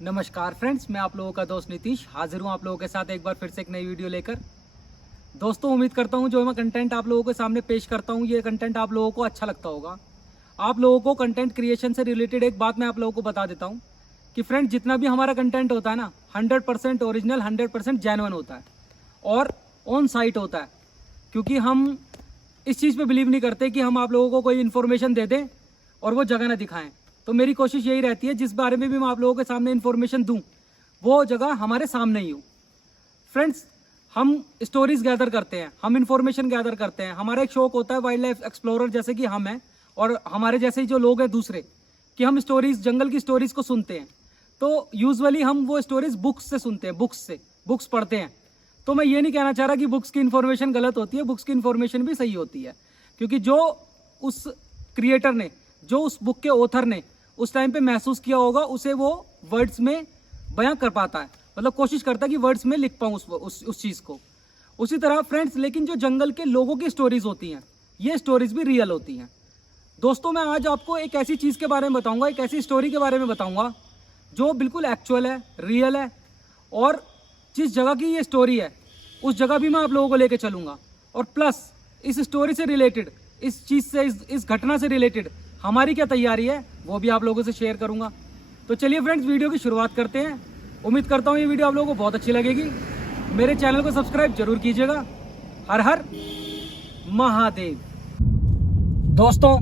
नमस्कार फ्रेंड्स, मैं आप लोगों का दोस्त नीतीश हाजिर हूँ आप लोगों के साथ एक बार फिर से एक नई वीडियो लेकर। दोस्तों, उम्मीद करता हूँ जो मैं कंटेंट आप लोगों के सामने पेश करता हूँ ये कंटेंट आप लोगों को अच्छा लगता होगा। आप लोगों को कंटेंट क्रिएशन से रिलेटेड एक बात मैं आप लोगों को बता देता हूँ कि फ्रेंड्स, जितना भी हमारा कंटेंट होता है ना 100% ओरिजिनल, 100% जेन्युइन होता है और ऑन साइट होता है। क्योंकि हम इस चीज़ पे बिलीव नहीं करते कि हम आप लोगों को कोई इन्फॉर्मेशन दे दें और वो जगह ना दिखाएं। तो मेरी कोशिश यही रहती है जिस बारे में भी मैं आप लोगों के सामने इन्फॉर्मेशन दूं वो जगह हमारे सामने ही हो। फ्रेंड्स, हम स्टोरीज गैदर करते हैं, हम इन्फॉर्मेशन गैदर करते हैं। हमारा एक शौक होता है वाइल्ड लाइफ एक्सप्लोरर जैसे कि हम हैं और हमारे जैसे ही जो लोग हैं दूसरे, कि हम स्टोरीज, जंगल की स्टोरीज को सुनते हैं। तो यूजुअली हम वो स्टोरीज बुक्स से सुनते हैं, बुक्स पढ़ते हैं। तो मैं ये नहीं कहना चाह रहा कि बुक्स की इन्फॉर्मेशन गलत होती है, बुक्स की इन्फॉर्मेशन भी सही होती है। क्योंकि जो उस क्रिएटर ने, जो उस बुक के ऑथर ने उस टाइम पे महसूस किया होगा उसे वो वर्ड्स में बयां कर पाता है, मतलब कोशिश करता है कि वर्ड्स में लिख पाऊँ उस चीज़ को। उसी तरह फ्रेंड्स, लेकिन जो जंगल के लोगों की स्टोरीज होती हैं ये स्टोरीज भी रियल होती हैं। दोस्तों, मैं आज आपको एक ऐसी चीज़ के बारे में बताऊंगा, एक ऐसी स्टोरी के बारे में बताऊंगा जो बिल्कुल एक्चुअल है, रियल है। और जिस जगह की ये स्टोरी है उस जगह भी मैं आप लोगों को लेके चलूँगा। और प्लस इस स्टोरी से रिलेटेड, इस चीज़ से, इस घटना से रिलेटेड हमारी क्या तैयारी है वो भी आप लोगों से शेयर करूंगा। तो चलिए फ्रेंड्स, वीडियो की शुरुआत करते हैं। उम्मीद करता हूँ ये वीडियो आप लोगों को बहुत अच्छी लगेगी। मेरे चैनल को सब्सक्राइब जरूर कीजिएगा। हर हर महादेव। दोस्तों,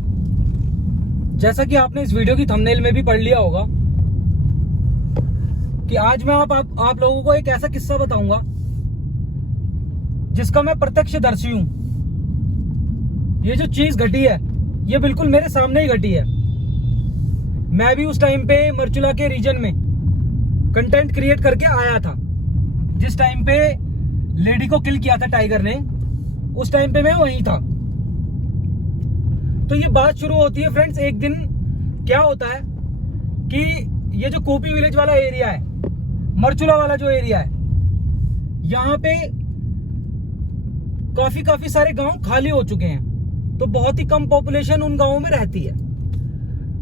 जैसा कि आपने इस वीडियो की थंबनेल में भी पढ़ लिया होगा कि आज मैं आप लोगों को एक ऐसा किस्सा बताऊंगा जिसका मैं प्रत्यक्षदर्शी हूं। ये जो चीज घटी है ये बिल्कुल मेरे सामने ही घटी है। मैं भी उस टाइम पे मरचुला के रीजन में कंटेंट क्रिएट करके आया था। जिस टाइम पे लेडी को किल किया था टाइगर ने, उस टाइम पे मैं वहीं था। तो ये बात शुरू होती है फ्रेंड्स, एक दिन क्या होता है कि ये जो कोपी विलेज वाला एरिया है, मरचुला वाला जो एरिया है, यहाँ पे काफी सारे गांव खाली हो चुके हैं। तो बहुत ही कम पॉपुलेशन उन गांवों में रहती है।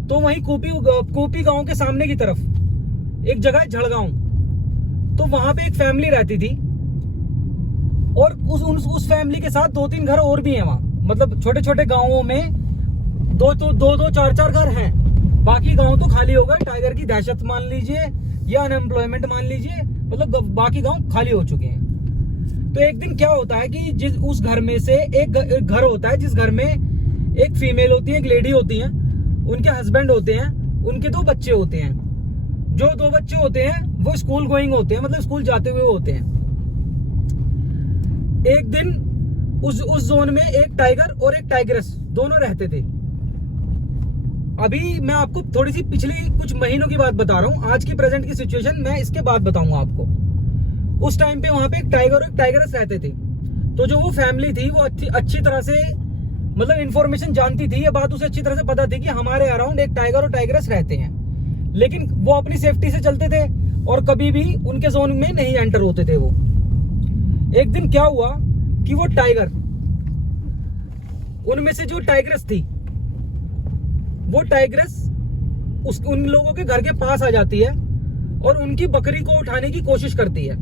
तो वहीं कोपी गांव के सामने की तरफ एक जगह है झड़गांव। तो वहां पे एक फैमिली रहती थी और उस फैमिली के साथ 2-3 घर और भी हैं वहां। मतलब छोटे छोटे गांवों में दो 4 घर हैं। बाकी गांव तो खाली हो गए, टाइगर की दहशत मान लीजिए या अनएम्प्लॉयमेंट मान लीजिए, मतलब बाकी गांव खाली हो चुके हैं। तो एक दिन क्या होता है कि उस घर में से एक घर होता है जिस घर में एक फीमेल होती है, एक लेडी होती है, उनके हस्बैंड होते हैं, उनके 2 बच्चे होते हैं। जो 2 बच्चे होते हैं वो स्कूल गोइंग होते हैं, मतलब स्कूल जाते हुए होते हैं। एक दिन उस जोन में एक टाइगर और एक टाइगरेस दोनों रहते थे। अभी मैं आपको थोड़ी सी पिछली कुछ महीनों की बात बता रहा हूँ, आज की प्रेजेंट की सिचुएशन मैं इसके बाद बताऊंगा आपको। उस टाइम पे वहां पे एक टाइगर और एक टाइगरेस रहते थे। तो जो वो फैमिली थी वो अच्छी तरह से, मतलब इन्फॉर्मेशन जानती थी, ये बात उसे अच्छी तरह से पता थी कि हमारे अराउंड एक टाइगर और टाइगरेस रहते हैं। लेकिन वो अपनी सेफ्टी से चलते थे और कभी भी उनके जोन में नहीं एंटर होते थे वो। एक दिन क्या हुआ कि वो टाइगर, उनमें से जो टाइगरेस थी, वो टाइगरेस उन लोगों के घर के पास आ जाती है और उनकी बकरी को उठाने की कोशिश करती है।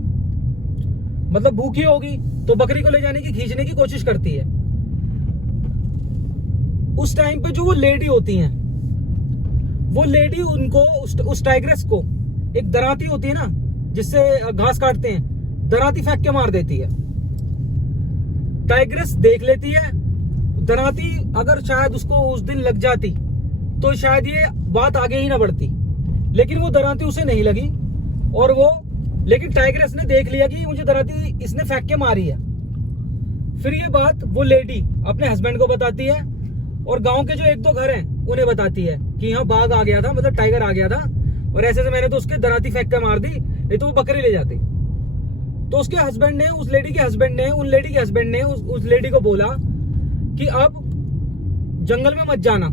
मतलब भूखी होगी तो बकरी को ले जाने की, खींचने की कोशिश करती है। उस टाइम पे जो वो लेडी होती हैं, वो लेडी उनको, उस टाइग्रेस को, एक दराती होती है ना जिससे घास काटते हैं, दराती फेंक के मार देती है। टाइग्रेस देख लेती है। दराती अगर शायद उसको उस दिन लग जाती तो शायद ये बात आगे ही ना बढ़ती, लेकिन वो दराती उसे नहीं लगी और वो, लेकिन टाइगरेस ने देख लिया कि मुझे दराती इसने फेंक के मारी है। फिर ये बात वो लेडी अपने हस्बैंड को बताती है और गांव के जो 1-2 घर हैं उन्हें बताती है कि यहाँ बाघ आ गया था, मतलब टाइगर आ गया था और ऐसे मैंने तो उसके दराती फेंक के मार दी, नहीं तो वो बकरी ले जाती। तो उसके हस्बैंड ने, उस लेडी के हस्बैंड ने, उन लेडी के हस्बैंड ने उस लेडी को बोला कि अब जंगल में मत जाना,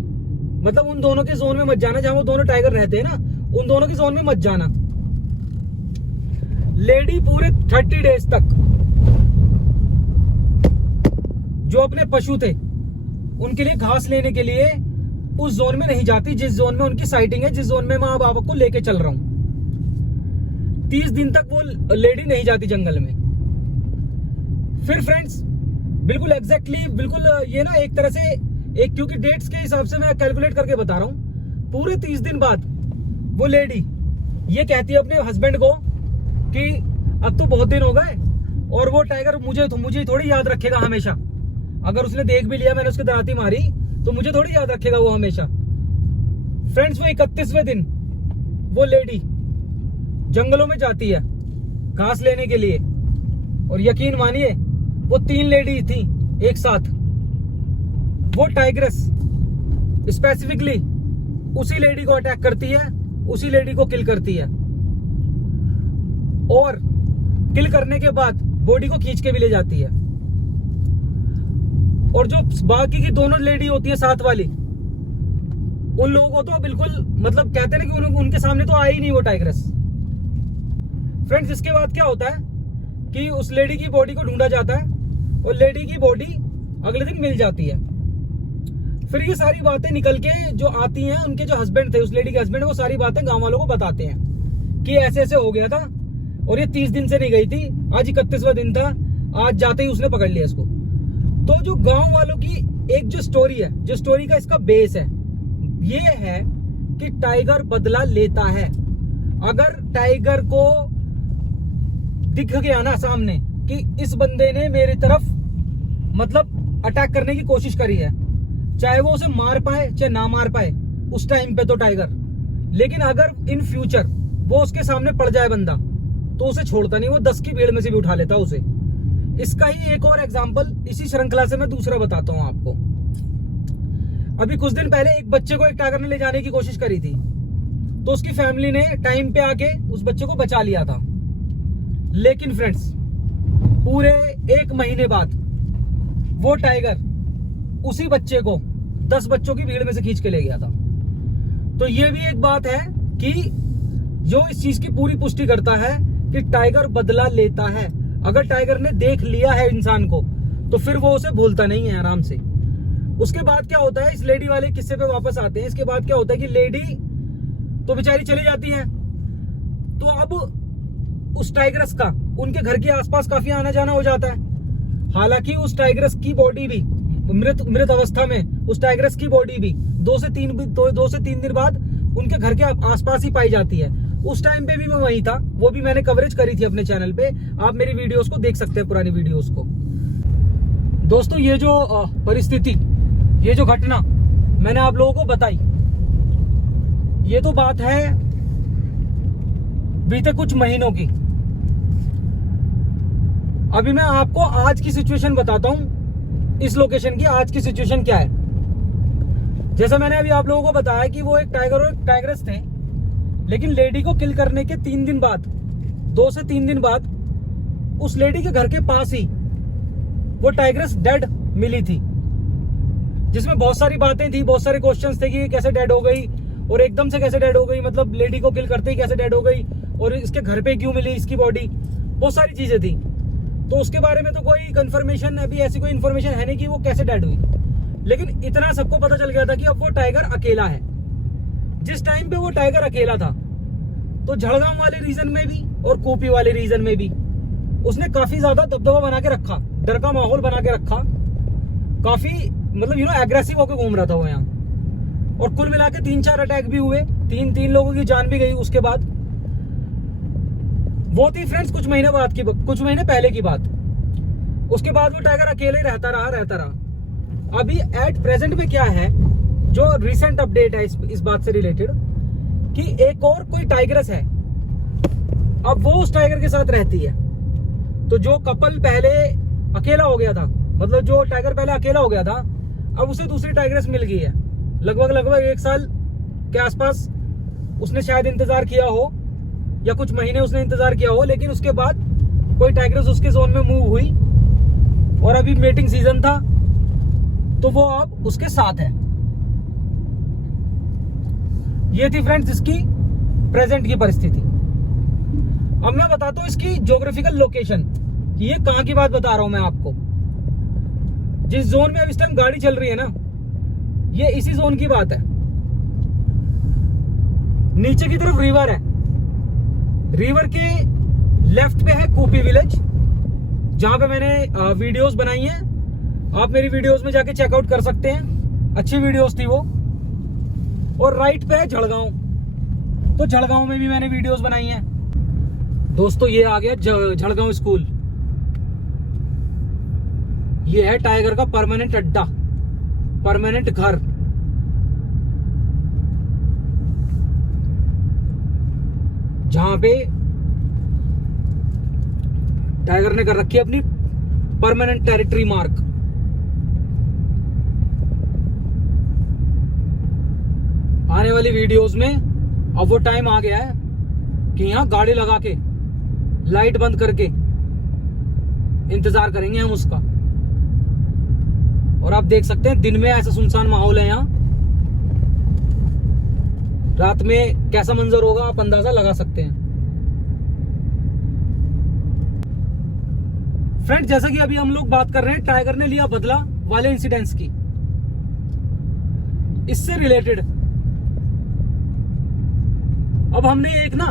मतलब उन दोनों के जोन में मत जाना जहां वो दोनों टाइगर रहते हैं ना, उन दोनों के जोन में मत जाना। लेडी पूरे 30 डेज तक जो अपने पशु थे उनके लिए घास लेने के लिए उस जोन में नहीं जाती जिस जोन में उनकी साइटिंग है, जिस जोन में मैं अब आपको लेके चल रहा हूं। 30 दिन तक वो लेडी नहीं जाती जंगल में। फिर फ्रेंड्स बिल्कुल एग्जैक्टली बिल्कुल ये ना एक तरह से एक, क्योंकि डेट्स के हिसाब से मैं कैलकुलेट करके बता रहा हूँ, पूरे 30 दिन बाद वो लेडी ये कहती है अपने हस्बैंड को कि अब तो बहुत दिन हो गए और वो टाइगर मुझे थोड़ी याद रखेगा हमेशा। अगर उसने देख भी लिया मैंने उसके दांती मारी तो मुझे थोड़ी याद रखेगा वो हमेशा। फ्रेंड्स वो 31वें दिन वो लेडी जंगलों में जाती है घास लेने के लिए, और यकीन मानिए वो 3 लेडी थी एक साथ। वो टाइग्रेस स्पेसिफिकली उसी लेडी को अटैक करती है, उसी लेडी को किल करती है, और किल करने के बाद बॉडी को खींच के भी ले जाती है। और जो बाकी की दोनों लेडी होती है साथ वाली, उन लोगों को तो बिल्कुल मतलब कहते हैं ना कि उनके सामने तो आई ही नहीं वो टाइग्रेस। फ्रेंड्स इसके बाद क्या होता है कि उस लेडी की बॉडी को ढूंढा जाता है और लेडी की बॉडी अगले दिन मिल जाती है। फिर ये सारी बातें निकल के जो आती हैं, उनके जो हस्बैंड थे, उस लेडी के हस्बैंड, वो सारी बातें गांव वालों को बताते हैं कि ऐसे ऐसे हो गया था और ये 30 दिन से नहीं गई थी, आज 31वां दिन था, आज जाते ही उसने पकड़ लिया इसको। तो जो गांव वालों की एक जो स्टोरी है, जो स्टोरी का इसका बेस है, ये है कि टाइगर बदला लेता है। अगर टाइगर को दिख गया ना सामने कि इस बंदे ने मेरी तरफ मतलब अटैक करने की कोशिश करी है, चाहे वो उसे मार पाए चाहे ना मार पाए उस टाइम पे तो टाइगर, लेकिन अगर इन फ्यूचर वो उसके सामने पड़ जाए बंदा तो उसे छोड़ता नहीं, वो 10 की भीड़ में से भी उठा लेता उसे। इसका ही एक और एग्जांपल इसी श्रृंखला से मैं दूसरा बताता हूं आपको। अभी कुछ दिन पहले एक बच्चे को एक टाइगर ने ले जाने की कोशिश करी थी, तो उसकी फैमिली ने टाइम पे आके उस बच्चे को बचा लिया था। लेकिन फ्रेंड्स पूरे 1 महीने बाद वो टाइगर उसी बच्चे को 10 बच्चों की भीड़ में से खींच के ले गया था। तो ये भी एक बात है कि जो इस चीज की पूरी पुष्टि करता है कि टाइगर बदला लेता है। अगर टाइगर ने देख लिया है इंसान को तो फिर वो उसे भूलता नहीं है आराम से। उसके बाद क्या होता है, इस लेडी वाले किस्से पे वापस आते हैं। इसके बाद क्या होता है कि लेडी तो बेचारी चली जाती है, तो अब उस टाइग्रेस का उनके घर के आसपास काफी आना जाना हो जाता है। हालांकि उस टाइग्रेस की बॉडी भी मृत अवस्था में, उस टाइग्रेस की बॉडी भी 2 से 3 दिन बाद उनके घर के आसपास ही पाई जाती है। उस टाइम पे भी मैं वहीं था, वो भी मैंने कवरेज करी थी अपने चैनल पे, आप मेरी वीडियोस को देख सकते हैं, पुरानी वीडियोस को। दोस्तों ये जो परिस्थिति, ये जो घटना मैंने आप लोगों को बताई, ये तो बात है बीते कुछ महीनों की। अभी मैं आपको आज की सिचुएशन बताता हूं, इस लोकेशन की आज की सिचुएशन क्या है। जैसा मैंने अभी आप लोगों को बताया कि वो एक टाइगर और एक टाइग्रेस थे, लेकिन लेडी को किल करने के 3 दिन बाद, 2 से 3 दिन बाद उस लेडी के घर के पास ही वो टाइग्रेस डेड मिली थी, जिसमें बहुत सारी बातें थी, बहुत सारे क्वेश्चंस थे कि कैसे डेड हो गई और एकदम से कैसे डेड हो गई, मतलब लेडी को किल करते ही कैसे डेड हो गई और इसके घर पे क्यों मिली इसकी बॉडी, बहुत सारी चीजें थी। तो उसके बारे में तो कोई कंफर्मेशन, अभी ऐसी कोई इन्फॉर्मेशन है नहीं कि वो कैसे डेड हुई, लेकिन इतना सबको पता चल गया था कि अब वो टाइगर अकेला है। जिस टाइम पे वो टाइगर अकेला था तो झड़गांव वाले रीजन में भी और कूपी वाले रीजन में भी उसने काफी ज्यादा दबदबा बना के रखा, डर का माहौल बना के रखा, काफी मतलब एग्रेसिव होकर घूम रहा था वो यहाँ। और कुल मिला के 3-4 अटैक भी हुए, 3 लोगों की जान भी गई उसके बाद। वो थी फ्रेंड्स कुछ महीने पहले की बात। उसके बाद वो टाइगर अकेले रहता रहा। अभी एट प्रेजेंट में क्या है, जो रिसेंट अपडेट है इस बात से रिलेटेड, कि एक और कोई टाइग्रेस है, अब वो उस टाइगर के साथ रहती है। तो जो कपल पहले अकेला हो गया था, मतलब जो टाइगर पहले अकेला हो गया था, अब उसे दूसरी टाइग्रेस मिल गई है। लगभग 1 साल के आसपास उसने शायद इंतजार किया हो, या कुछ महीने उसने इंतजार किया हो, लेकिन उसके बाद कोई टाइग्रेस उसके जोन में मूव हुई और अभी मेटिंग सीजन था तो वो अब उसके साथ है। ये थी फ्रेंड्स इसकी प्रेजेंट की परिस्थिति। अब मैं बताता हूं इसकी ज्योग्राफिकल लोकेशन, ये कहां की बात बता रहा हूं मैं आपको। जिस जोन में अब इस टाइम गाड़ी चल रही है ना, ये इसी जोन की बात है। नीचे की तरफ रिवर है, रिवर के लेफ्ट पे है कूपी विलेज, जहां पे मैंने वीडियोस बनाई हैं। आप मेरी वीडियोस में जाके चेकआउट कर सकते हैं, अच्छी वीडियोस थी वो। और राइट पे है झड़गांव, तो झड़गांव में भी मैंने वीडियोस बनाई हैं। दोस्तों ये आ गया झड़गांव स्कूल। ये है टाइगर का परमानेंट अड्डा, परमानेंट घर। जहां पे टाइगर ने कर रखी है अपनी परमानेंट टेरिटरी मार्क। आने वाली वीडियोस में अब वो टाइम आ गया है कि यहां गाड़ी लगा के लाइट बंद करके इंतजार करेंगे हम उसका। और आप देख सकते हैं दिन में ऐसा सुनसान माहौल है यहाँ, रात में कैसा मंजर होगा आप अंदाजा लगा सकते हैं। फ्रेंड, जैसा कि अभी हम लोग बात कर रहे हैं टाइगर ने लिया बदला वाले इंसिडेंट्स की, इससे रिलेटेड अब हमने एक ना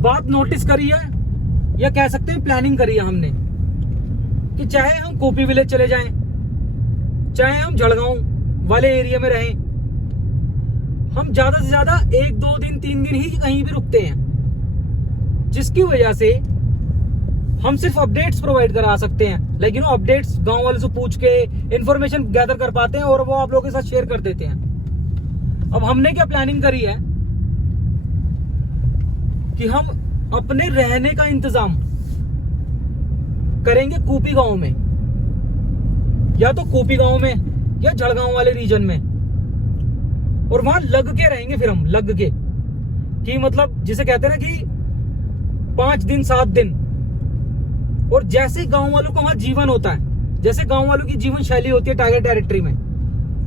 बात नोटिस करी है, या कह सकते हैं प्लानिंग करी है हमने, कि चाहे हम कूपी विलेज चले जाएं, चाहे हम झड़गांव वाले एरिया में रहें, हम ज्यादा से ज्यादा 1, 2 दिन 3 दिन ही कहीं भी रुकते हैं, जिसकी वजह से हम सिर्फ अपडेट्स प्रोवाइड करा सकते हैं। लेकिन वो अपडेट्स गांव वाले से पूछ के इंफॉर्मेशन गैदर कर पाते हैं और वो आप लोगों के साथ शेयर कर देते हैं। अब हमने क्या प्लानिंग करी है कि हम अपने रहने का इंतजाम करेंगे कूपी गांव में, या तो कूपी गांव में या झड़गांव वाले रीजन में, और वहां लग के रहेंगे। फिर हम लग के कि मतलब जिसे कहते हैं ना कि 5 दिन 7 दिन, और जैसे गांव वालों का वहां जीवन होता है, जैसे गांव वालों की जीवन शैली होती है टाइगर टेरिटरी में,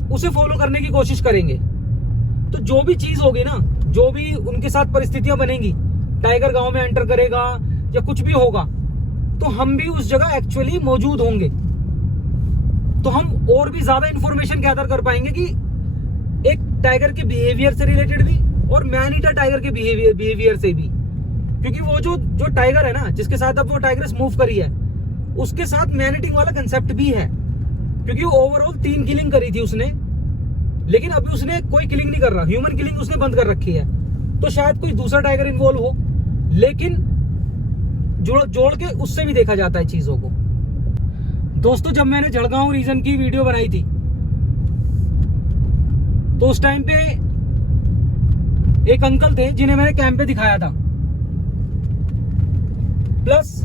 उसे फॉलो करने की कोशिश करेंगे। तो जो भी चीज होगी ना, जो भी उनके साथ परिस्थितियां बनेंगी, टाइगर गांव में एंटर करेगा या कुछ भी होगा, तो हम भी उस जगह एक्चुअली मौजूद होंगे। तो हम और भी ज्यादा इंफॉर्मेशन गैदर कर पाएंगे कि एक टाइगर के बिहेवियर से रिलेटेड भी, और मैन ईटर टाइगर के बिहेवियर से भी। क्योंकि वो जो टाइगर है ना, जिसके साथ अब वो टाइग्रेस मूव करी है, उसके साथ मैन ईटिंग वाला कंसेप्ट भी है। क्योंकि ओवरऑल 3 किलिंग करी थी उसने, लेकिन अभी उसने कोई किलिंग नहीं कर रहा, ह्यूमन किलिंग उसने बंद कर रखी है। तो शायद कोई दूसरा टाइगर इन्वॉल्व हो, लेकिन जोड़ के उससे भी देखा जाता है चीजों को। दोस्तों, जब मैंने झड़गांव रीजन की वीडियो बनाई थी, तो उस टाइम पे एक अंकल थे जिन्हें मैंने कैंप पे दिखाया था, प्लस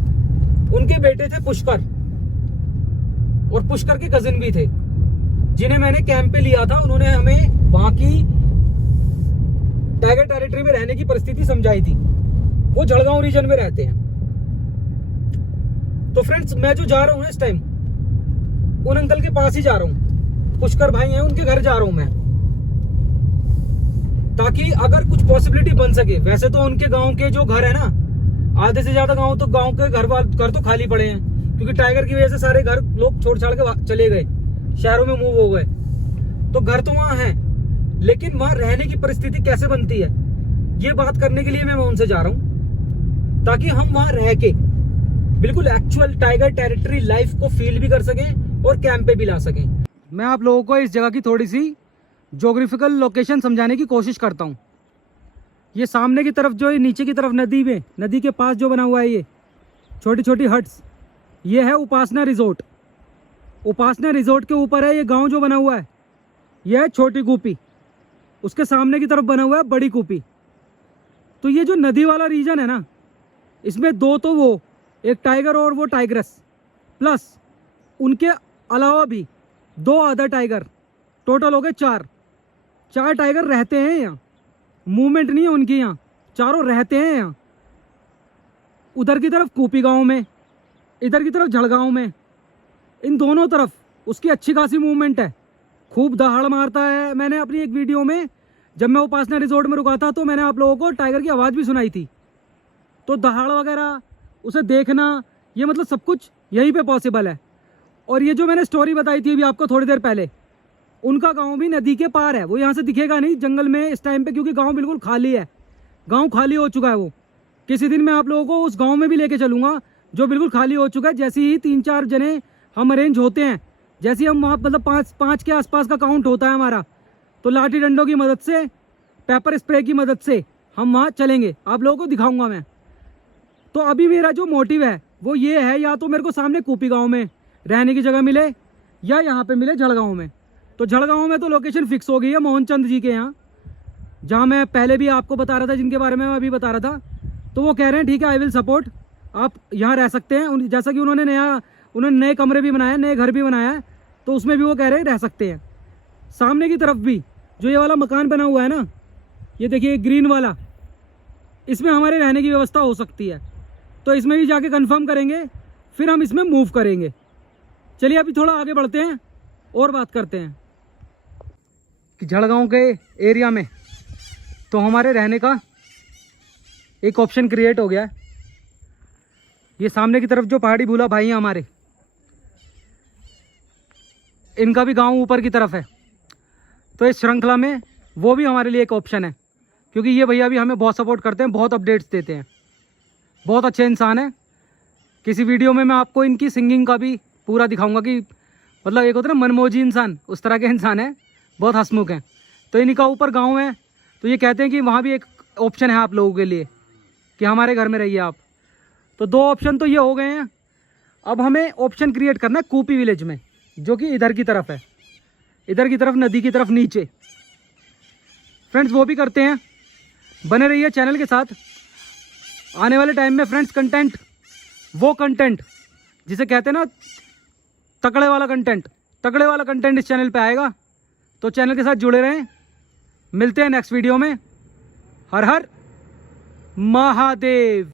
उनके बेटे थे पुष्कर, और पुष्कर के कजिन भी थे जिन्हें मैंने कैंप पे लिया था। उन्होंने हमें वहां की टाइगर टेरिटरी में रहने की परिस्थिति समझाई थी। वो झड़गांव रीजन में रहते हैं। तो फ्रेंड्स, मैं जो जा रहा हूं इस टाइम, उन अंकल के पास ही जा रहा हूं। पुष्कर भाई हैं, उनके घर जा रहा हूं मैं, ताकि अगर कुछ पॉसिबिलिटी बन सके। वैसे तो उनके गांव के जो घर है ना, आधे से ज्यादा गांव के घर तो खाली पड़े हैं, क्योंकि टाइगर की वजह से सारे घर लोग छोड़ छाड़ के चले गए, शहरों में मूव हो गए। तो घर तो वहां है, लेकिन वहां रहने की परिस्थिति कैसे बनती है, ये बात करने के लिए मैं उनसे जा रहा हूं, ताकि हम वहां रह के बिल्कुल एक्चुअल टाइगर टेरिटरी लाइफ को फील भी कर सकें और कैंप पे भी ला सकें। मैं आप लोगों को इस जगह की थोड़ी सी ज्योग्राफिकल लोकेशन समझाने की कोशिश करता हूँ। ये सामने की तरफ जो है, नीचे की तरफ नदी के पास जो बना हुआ है, ये छोटी छोटी हट्स, ये है उपासना रिजोर्ट। उपासना रिजोर्ट के ऊपर है ये गांव जो बना हुआ है, यह है छोटी कूपी। उसके सामने की तरफ बना हुआ है बड़ी कूपी। तो ये जो नदी वाला रीजन है ना, इसमें 2 तो वो, एक टाइगर और वो टाइग्रेस, प्लस उनके अलावा भी 2 अदर टाइगर, टोटल हो गए 4 टाइगर रहते हैं यहाँ। मूवमेंट नहीं है उनकी, यहाँ चारों रहते हैं यहाँ। उधर की तरफ कूपी गांव में, इधर की तरफ झड़गांव में, इन दोनों तरफ उसकी अच्छी खासी मूवमेंट है, खूब दहाड़ मारता है। मैंने अपनी एक वीडियो में, जब मैं उपासना रिजोर्ट में रुका था, तो मैंने आप लोगों को टाइगर की आवाज़ भी सुनाई थी। तो दहाड़ वगैरह, उसे देखना, ये मतलब सब कुछ यहीं पे पॉसिबल है। और ये जो मैंने स्टोरी बताई थी अभी आपको थोड़ी देर पहले, उनका गांव भी नदी के पार है। वो यहाँ से दिखेगा नहीं जंगल में इस टाइम पे, क्योंकि गांव बिल्कुल खाली है। गांव खाली हो चुका है वो। किसी दिन मैं आप लोगों को उस गांव में भी लेके चलूँगा जो बिल्कुल खाली हो चुका है। जैसे ही 3-4 जने हम अरेंज होते हैं, जैसे ही हम वहाँ मतलब 5 के आसपास का काउंट होता है हमारा, तो लाठी डंडों की मदद से, पेपर स्प्रे की मदद से हम वहाँ चलेंगे, आप लोगों को दिखाऊंगा मैं। तो अभी मेरा जो मोटिव है वो ये है, या तो मेरे को सामने कूपी गांव में रहने की जगह मिले या यहाँ पे मिले झड़गांव में। तो झड़गांव में तो लोकेशन फिक्स हो गई है मोहन चंद जी के यहाँ, जहाँ मैं पहले भी आपको बता रहा था, जिनके बारे में मैं अभी बता रहा था। तो वो कह रहे हैं ठीक है, आई विल सपोर्ट, आप यहाँ रह सकते हैं। जैसा कि उन्होंने नए कमरे भी बनाए, नए घर भी बनाया है, तो उसमें भी वो कह रहे हैं रह सकते हैं। सामने की तरफ भी जो ये वाला मकान बना हुआ है ना, ये देखिए ग्रीन वाला, इसमें हमारे रहने की व्यवस्था हो सकती है। तो इसमें भी जाके कंफर्म करेंगे, फिर हम इसमें मूव करेंगे। चलिए अभी थोड़ा आगे बढ़ते हैं और बात करते हैं कि झड़गांव के एरिया में तो हमारे रहने का एक ऑप्शन क्रिएट हो गया है। ये सामने की तरफ जो पहाड़ी भूला भाई हैं हमारे, इनका भी गांव ऊपर की तरफ है। तो इस श्रृंखला में वो भी हमारे लिए एक ऑप्शन है, क्योंकि ये भैया भी हमें बहुत सपोर्ट करते हैं, बहुत अपडेट्स देते हैं, बहुत अच्छे इंसान है। किसी वीडियो में मैं आपको इनकी सिंगिंग का भी पूरा दिखाऊंगा कि मतलब एक होता है ना मनमोजी इंसान, उस तरह के इंसान है, बहुत हंसमुख हैं। तो इनका ऊपर गांव है, तो ये कहते हैं कि वहाँ भी एक ऑप्शन है आप लोगों के लिए कि हमारे घर में रहिए आप। तो 2 ऑप्शन तो ये हो गए हैं। अब हमें ऑप्शन क्रिएट करना है कूपी विलेज में, जो कि इधर की तरफ है, इधर की तरफ नदी की तरफ नीचे। फ्रेंड्स वो भी करते हैं, बने रहिए चैनल के साथ। आने वाले टाइम में फ्रेंड्स कंटेंट, वो कंटेंट जिसे कहते हैं ना तकड़े वाला कंटेंट इस चैनल पे आएगा। तो चैनल के साथ जुड़े रहें। मिलते हैं नेक्स्ट वीडियो में। हर हर महादेव।